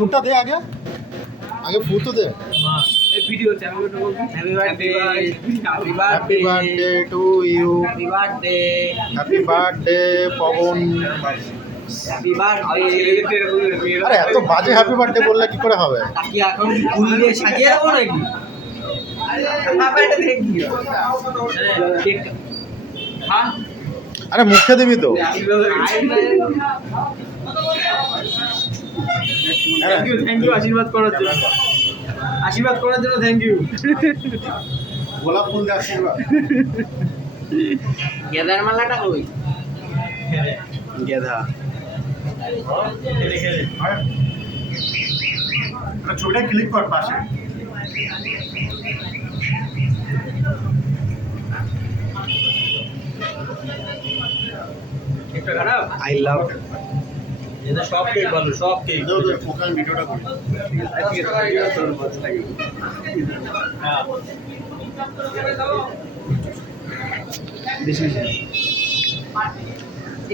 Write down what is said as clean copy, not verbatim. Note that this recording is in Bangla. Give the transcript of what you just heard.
ফুলটা দে আগে, আগে ফুল তো দে। এই video channel happy happy birthday to you, happy birthday, happy birthday Pawan. Happy birthday. আরে এত বাজে হ্যাপি বার্থডে বললে কি করে হবে? তাকে এখন ফুল দিয়ে সাজিয়ে দেবো নাকি? হ্যাঁ আরে মুখে দিবি তো। থ্যাংক ইউ আশীর্বাদ করার জন্য, আশীর্বাদ করার জন্য থ্যাংক ইউ। গোলাপ ফুল দিয়ে আশীর্বাদ। গেঁদার মালাটা কই? গেধা ছবিটা ক্লিক কর পাশে। একটা খারাপ আই লাভ এটা সব কেক ভালো, সব কেক। ফোকাল ভিডিওটা করি। হ্যাঁ বেশি বেশি